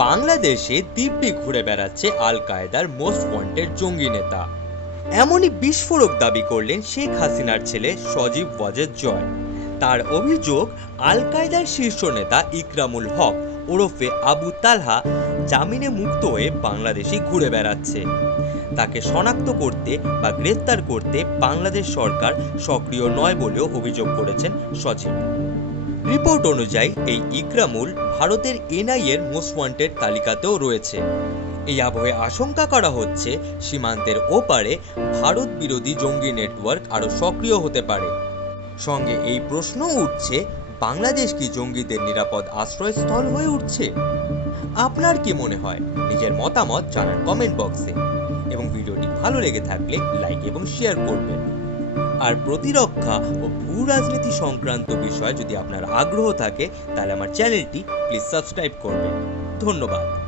বাংলাদেশে দিব্যি ঘুরে বেড়াচ্ছে আল কায়েদার মোস্ট ওয়ান্টেড জঙ্গি নেতা। এমনই বিস্ফোরক দাবি করলেন শেখ হাসিনার ছেলে সজীব ওয়াজেদ জয়। তার অভিযোগ, আল কায়েদার শীর্ষ নেতা ইকরামুল হক ওরফে আবু তালহা জামিনে মুক্ত হয়ে বাংলাদেশে ঘুরে বেড়াচ্ছে। তাকে শনাক্ত করতে বা গ্রেফতার করতে বাংলাদেশ সরকার সক্রিয় নয় বলেও অভিযোগ করেছেন সজীব। রিপোর্ট অনুযায়ী এই ইকরামুল ভারতের এনআইএর মোস্ট ওয়ান্টেড তালিকাতেও রয়েছে। এই আবহে আশঙ্কা করা হচ্ছে সীমান্তের ওপারে ভারত বিরোধী জঙ্গি নেটওয়ার্ক আরও সক্রিয় হতে পারে। সঙ্গে এই প্রশ্নও উঠছে, বাংলাদেশ কি জঙ্গিদের নিরাপদ আশ্রয়স্থল হয়ে উঠছে? আপনার কি মনে হয়? নিজের মতামত জানান কমেন্ট বক্সে, এবং ভিডিওটি ভালো লেগে থাকলে লাইক এবং শেয়ার করবেন। আর প্রতিরক্ষা ও ভূ রাজনীতি সংক্রান্ত বিষয়ে যদি আপনার আগ্রহ থাকে, তাহলে আমার চ্যানেলটি প্লিজ সাবস্ক্রাইব করবেন। ধন্যবাদ।